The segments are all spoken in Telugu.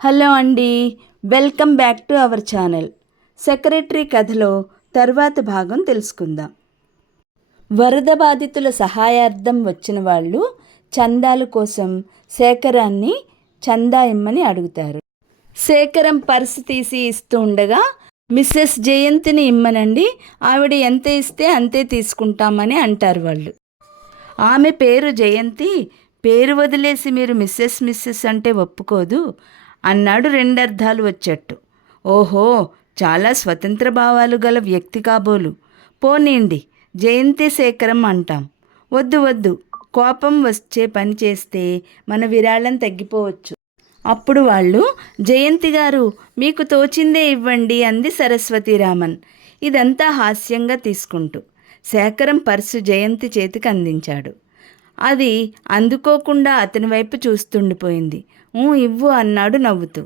హలో అండి, welcome back to our channel. Secretary కథలో తర్వాత భాగం తెలుసుకుందాం. వరద బాధితుల సహాయార్థం వచ్చిన వాళ్ళు చందాల కోసం శేఖరాన్ని చందా ఇమ్మని అడుగుతారు. శేఖరం పర్సు తీసి ఇస్తూ ఉండగా, మిస్సెస్ జయంతిని ఇమ్మనండి, ఆవిడ ఎంత ఇస్తే అంతే తీసుకుంటామని అంటారు వాళ్ళు. ఆమె పేరు జయంతి, పేరు వదిలేసి మీరు మిస్సెస్ అంటే ఒప్పుకోదు అన్నాడు రెండర్థాలు వచ్చేట్టు. ఓహో, చాలా స్వతంత్ర భావాలు గల వ్యక్తి కాబోలు. పోనీండి, జయంతి శేఖరం అంటాం. వద్దు వద్దు, కోపం వచ్చే పని చేస్తే మన విరాళం తగ్గిపోవచ్చు. అప్పుడు వాళ్ళు, జయంతి గారు మీకు తోచిందే ఇవ్వండి అంది సరస్వతీరామన్. ఇదంతా హాస్యంగా తీసుకుంటూ శేఖరం పర్సు జయంతి చేతికి అందించాడు. అది అందుకోకుండా అతని వైపు చూస్తుండిపోయింది. ఇవ్వు అన్నాడు నవ్వుతూ.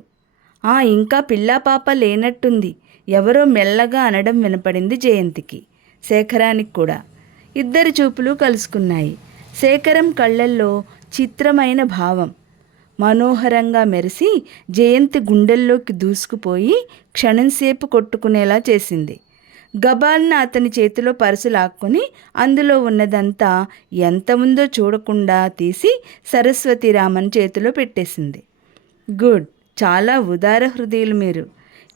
ఇంకా పిల్లా పాప లేనట్టుంది, ఎవరో మెల్లగా అనడం వినపడింది జయంతికి, శేఖరానికి కూడా. ఇద్దరి చూపులు కలుసుకున్నాయి. శేఖరం కళ్ళల్లో చిత్రమైన భావం మనోహరంగా మెరిసి జయంతి గుండెల్లోకి దూసుకుపోయి క్షణంసేపు కొట్టుకునేలా చేసింది. గబాల్న అతని చేతిలో పర్సు లాక్కొని అందులో ఉన్నదంతా ఎంత ఉందో చూడకుండా తీసి సరస్వతీరామన్ చేతిలో పెట్టేసింది. గుడ్, చాలా ఉదార హృదయులు మీరు.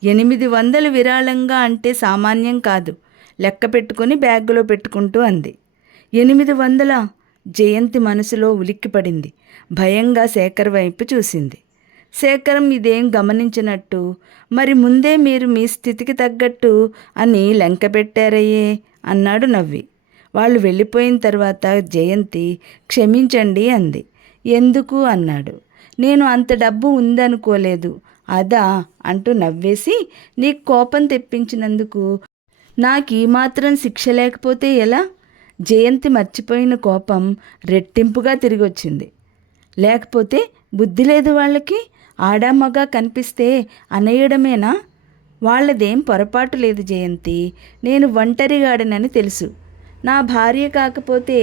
800 విరాళంగా అంటే సామాన్యం కాదు, లెక్క పెట్టుకుని బ్యాగులో పెట్టుకుంటూ అంది. 800? జయంతి మనసులో ఉలిక్కిపడింది. భయంగా శేఖర్ వైపు చూసింది. శేఖరం ఇదేం గమనించినట్టు, మరి ముందే మీరు మీ స్థితికి తగ్గట్టు అని లెంక పెట్టారయ్యే అన్నాడు నవ్వి. వాళ్ళు వెళ్ళిపోయిన తర్వాత జయంతి క్షమించండి అంది. ఎందుకు అన్నాడు. నేను అంత డబ్బు ఉందనుకోలేదు. అదా అంటూ నవ్వేసి, నీకు కోపం తెప్పించినందుకు నాకు ఈ మాత్రం శిక్ష లేకపోతే ఎలా? జయంతి మర్చిపోయిన కోపం రెట్టింపుగా తిరిగొచ్చింది. లేకపోతే బుద్ధి లేదు వాళ్ళకి? ఆడామగ కనిపిస్తే అనేయడమేనా? వాళ్ళదేం పొరపాటు లేదు జయంతి. నేను ఒంటరిగాడనని తెలుసు. నా భార్య కాకపోతే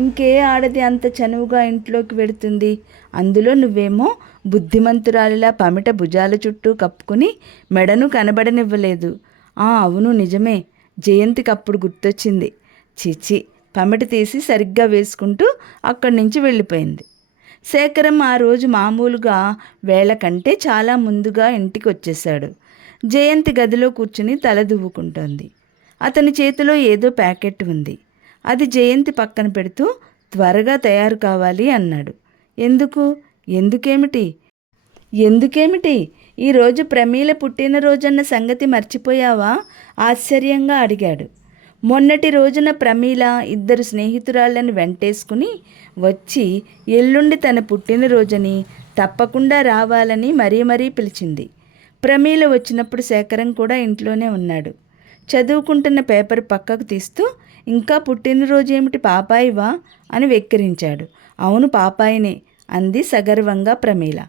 ఇంకే ఆడది అంత చనువుగా ఇంట్లోకి వెడుతుంది? అందులో నువ్వేమో బుద్ధిమంతురాలిలా పమిట భుజాల చుట్టూ కప్పుకుని మెడను కనబడనివ్వలేదు. అవును నిజమే. జయంతికి అప్పుడు గుర్తొచ్చింది. చిచి, పమిట తీసి సరిగ్గా వేసుకుంటూ అక్కడి నుంచి వెళ్ళిపోయింది. శేఖరం ఆ రోజు మామూలుగా వేళ కంటే చాలా ముందుగా ఇంటికి వచ్చేశాడు. జయంతి గదిలో కూర్చుని తల దువ్వుకుంటోంది. అతని చేతిలో ఏదో ప్యాకెట్ ఉంది. అది జయంతి పక్కన పెడుతూ, త్వరగా తయారు కావాలి అన్నాడు. ఎందుకు? ఎందుకేమిటి? ఈరోజు ప్రమీల పుట్టినరోజన్న సంగతి మర్చిపోయావా? ఆశ్చర్యంగా అడిగాడు. మొన్నటి రోజున ప్రమీల 2 స్నేహితురాళ్ళని వెంటేసుకుని వచ్చి ఎల్లుండి తన పుట్టినరోజని తప్పకుండా రావాలని మరీ పిలిచింది. ప్రమీల వచ్చినప్పుడు శేఖరం కూడా ఇంట్లోనే ఉన్నాడు. చదువుకుంటున్న పేపర్ పక్కకు తీస్తూ, ఇంకా పుట్టినరోజు ఏమిటి పాపాయివా అని వెక్కిరించాడు. అవును పాపాయినే అంది సగర్వంగా ప్రమీల.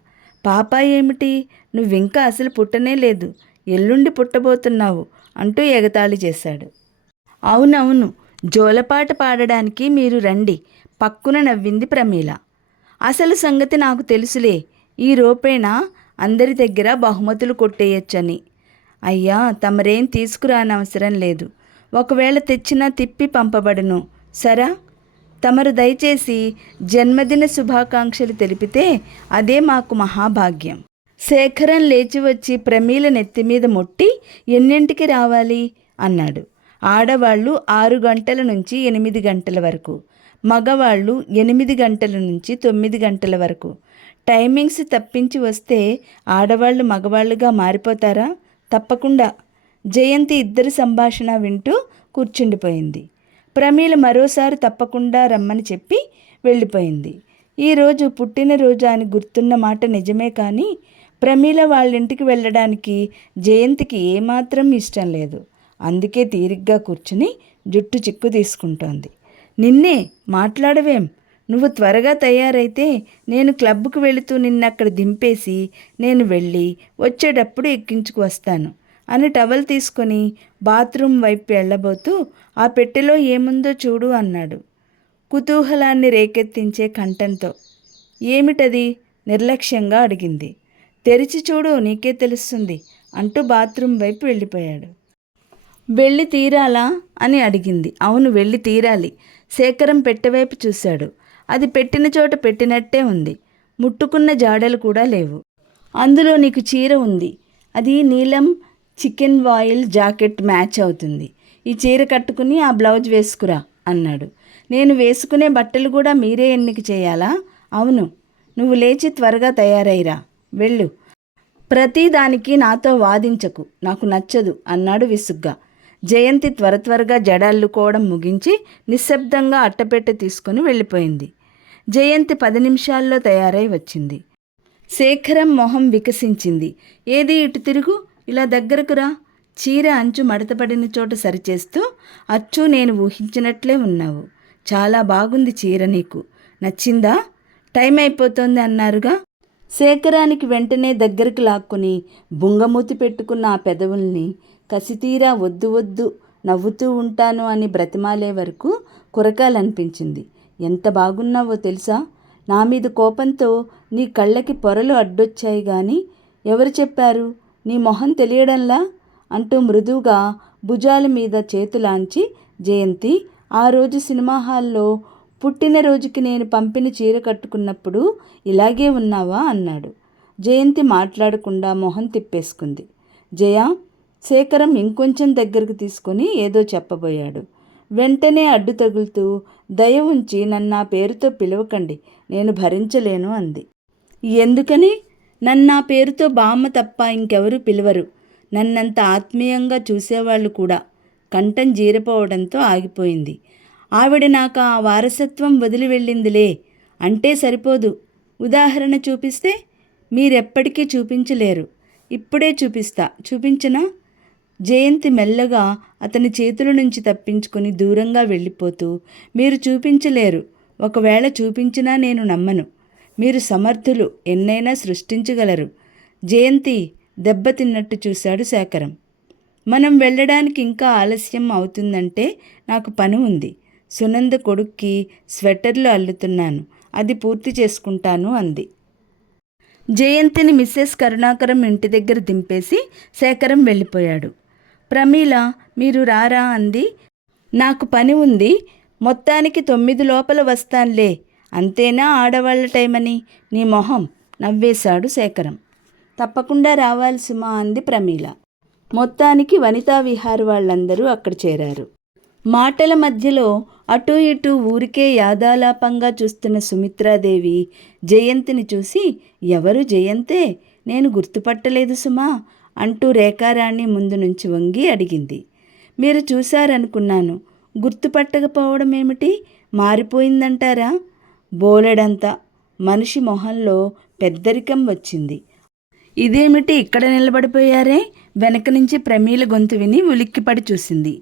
పాపాయి ఏమిటి? నువ్వింకా అసలు పుట్టనే లేదు, ఎల్లుండి పుట్టబోతున్నావు అంటూ ఎగతాళి చేశాడు. అవునవును, జోలపాట పాడడానికి మీరు రండి పక్కున నవ్వింది ప్రమీల. అసలు సంగతి నాకు తెలుసులే, ఈ రూపేణా అందరి దగ్గర బహుమతులు కొట్టేయచ్చని. అయ్యా, తమరేం తీసుకురానవసరం లేదు. ఒకవేళ తెచ్చినా తిప్పి పంపబడును సరా. తమరు దయచేసి జన్మదిన శుభాకాంక్షలు తెలిపితే అదే మాకు మహాభాగ్యం. శేఖరం లేచి వచ్చి ప్రమీల నెత్తిమీద మొట్టి, ఎన్నింటికి రావాలి అన్నాడు. ఆడవాళ్ళు 6 గంటల నుంచి 8 గంటల వరకు, మగవాళ్ళు 8 గంటల నుంచి 9 గంటల వరకు. టైమింగ్స్ తప్పించి వస్తే ఆడవాళ్ళు మగవాళ్ళుగా మారిపోతారా? తప్పకుండా. జయంతి ఇద్దరి సంభాషణ వింటూ కూర్చుండిపోయింది. ప్రమీల మరోసారి తప్పకుండా రమ్మని చెప్పి వెళ్ళిపోయింది. ఈరోజు పుట్టినరోజు అని గుర్తున్న మాట నిజమే, కానీ ప్రమీల వాళ్ళింటికి వెళ్ళడానికి జయంతికి ఏమాత్రం ఇష్టం లేదు. అందుకే తీరిగ్గా కూర్చుని జుట్టు చిక్కు తీసుకుంటోంది. నిన్నే మాట్లాడవేం? నువ్వు త్వరగా తయారైతే నేను క్లబ్కు వెళుతూ నిన్నక్కడ దింపేసి నేను వెళ్ళి వచ్చేటప్పుడు ఎక్కించుకు వస్తాను అని టవల్ తీసుకొని బాత్రూమ్ వైపు వెళ్ళబోతూ, ఆ పెట్టెలో ఏముందో చూడు అన్నాడు కుతూహలాన్ని రేకెత్తించే కంఠంతో. ఏమిటది? నిర్లక్ష్యంగా అడిగింది. తెరిచి చూడు, నీకే తెలుస్తుంది అంటూ బాత్రూమ్ వైపు వెళ్ళిపోయాడు. వెళ్ళి తీరాలా అని అడిగింది. అవును, వెళ్ళి తీరాలి. శేఖరం పెట్టెవైపు చూశాడు. అది పెట్టిన చోట పెట్టినట్టే ఉంది. ముట్టుకున్న జాడలు కూడా లేవు. అందులో నీకు చీర ఉంది. అది నీలం చికెన్ వాయిల్ జాకెట్ మ్యాచ్ అవుతుంది. ఈ చీర కట్టుకుని ఆ బ్లౌజ్ వేసుకురా అన్నాడు. నేను వేసుకునే బట్టలు కూడా మీరే ఎన్నిక చేయాలా? అవును. నువ్వు లేచి త్వరగా తయారైరా, వెళ్ళు. ప్రతిదానికి నాతో వాదించకు, నాకు నచ్చదు అన్నాడు విసుగ్గా. జయంతి త్వరగా జడల్లుకోవడం ముగించి నిశ్శబ్దంగా అట్టపెట్టె తీసుకుని వెళ్ళిపోయింది. జయంతి 10 నిమిషాల్లో తయారై వచ్చింది. శేఖరం మొహం వికసించింది. ఏది ఇటు తిరుగు, ఇలా దగ్గరకు రా. చీర అంచు మడతపడిన చోట సరిచేస్తూ, అచ్చు నేను ఊహించినట్లే ఉన్నావు. చాలా బాగుంది చీర, నీకు నచ్చిందా? టైం అయిపోతోంది అన్నారుగా. శేఖరానికి వెంటనే దగ్గరికి లాక్కుని బుంగమూతి పెట్టుకున్న ఆ పెదవుల్ని కసితీరా వద్దు వద్దు, నవ్వుతూ ఉంటాను అని బ్రతిమాలే వరకు కురకాలనిపించింది. ఎంత బాగున్నావో తెలుసా? నా మీద కోపంతో నీ కళ్ళకి పొరలు అడ్డొచ్చాయి గాని ఎవరు చెప్పారు? నీ మొహం తెలియడంలా అంటూ మృదువుగా భుజాల మీద చేతులాంచి, జయంతి, ఆ రోజు సినిమా హాల్లో పుట్టినరోజుకి నేను పంపిన చీర కట్టుకున్నప్పుడు ఇలాగే ఉన్నావా అన్నాడు. జయంతి మాట్లాడకుండా మొహం తిప్పేసుకుంది. జయ, శేఖరం ఇంకొంచెం దగ్గరకు తీసుకొని ఏదో చెప్పబోయాడు. వెంటనే అడ్డు తగులుతూ, దయ ఉంచి నన్ను ఆ పేరుతో పిలవకండి, నేను భరించలేను అంది. ఎందుకని? నన్ను ఆ పేరుతో బామ్మ తప్ప ఇంకెవరూ పిలవరు. నన్నంత ఆత్మీయంగా చూసేవాళ్ళు కూడా. కంఠం జీరపోవడంతో ఆగిపోయింది. ఆవిడ నాకు ఆ వారసత్వం వదిలి వెళ్ళిందిలే అంటే సరిపోదు. ఉదాహరణ చూపిస్తే? మీరెప్పటికీ చూపించలేరు. ఇప్పుడే చూపిస్తా, చూపించనా? జయంతి మెల్లగా అతని చేతుల నుంచి తప్పించుకొని దూరంగా వెళ్ళిపోతూ, మీరు చూపించలేరు. ఒకవేళ చూపించినా నేను నమ్మను. మీరు సమర్థులు, ఎన్నైనా సృష్టించగలరు. జయంతి దెబ్బతిన్నట్టు చూశాడు శేఖరం. మనం వెళ్ళడానికి ఇంకా ఆలస్యం అవుతుందంటే నాకు పని ఉంది. సునంద కొడుక్కి స్వెటర్లు అల్లుతున్నాను, అది పూర్తి చేసుకుంటాను అంది. జయంతిని మిస్సెస్ కరుణాకరం ఇంటి దగ్గర దింపేసి శేఖరం వెళ్ళిపోయాడు. ప్రమీల, మీరు రారా అంది. నాకు పని ఉంది, మొత్తానికి 9 లోపల వస్తానులే. అంతేనా ఆడవాళ్ల టైమని? నీ మొహం నవ్వేశాడు శేఖరం. తప్పకుండా రావాలి సుమా అంది ప్రమీల. మొత్తానికి వనితా విహార్ వాళ్ళందరూ అక్కడ చేరారు. మాటల మధ్యలో అటూ ఇటూ ఊరికే యాదాలాపంగా చూస్తున్న సుమిత్రాదేవి జయంతిని చూసి, ఎవరు జయంతే? నేను గుర్తుపట్టలేదు సుమా అంటూ రేఖారాణి ముందు నుంచి వంగి అడిగింది. మీరు చూశారనుకున్నాను, గుర్తుపట్టకపోవడం ఏమిటి? మారిపోయిందంటారా? బోలెడంతా. మనిషి మొహంలో పెద్దరికం వచ్చింది. ఇదేమిటి ఇక్కడ నిలబడిపోయారే? వెనక నుంచి ప్రమీల గొంతు విని ఉలిక్కిపడి చూసింది.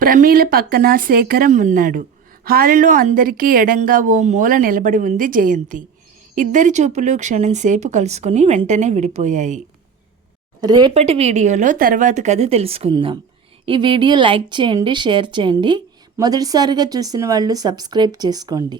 ప్రమీల పక్కన శేఖరం ఉన్నాడు. హాలులో అందరికీ ఎడంగా ఓ మూల నిలబడి ఉంది జయంతి. ఇద్దరి చూపులు క్షణంసేపు కలుసుకుని వెంటనే విడిపోయాయి. రేపటి వీడియోలో తర్వాత కథ తెలుసుకుందాం. ఈ వీడియో లైక్ చేయండి, షేర్ చేయండి. మొదటిసారిగా చూసిన వాళ్ళు సబ్స్క్రైబ్ చేసుకోండి.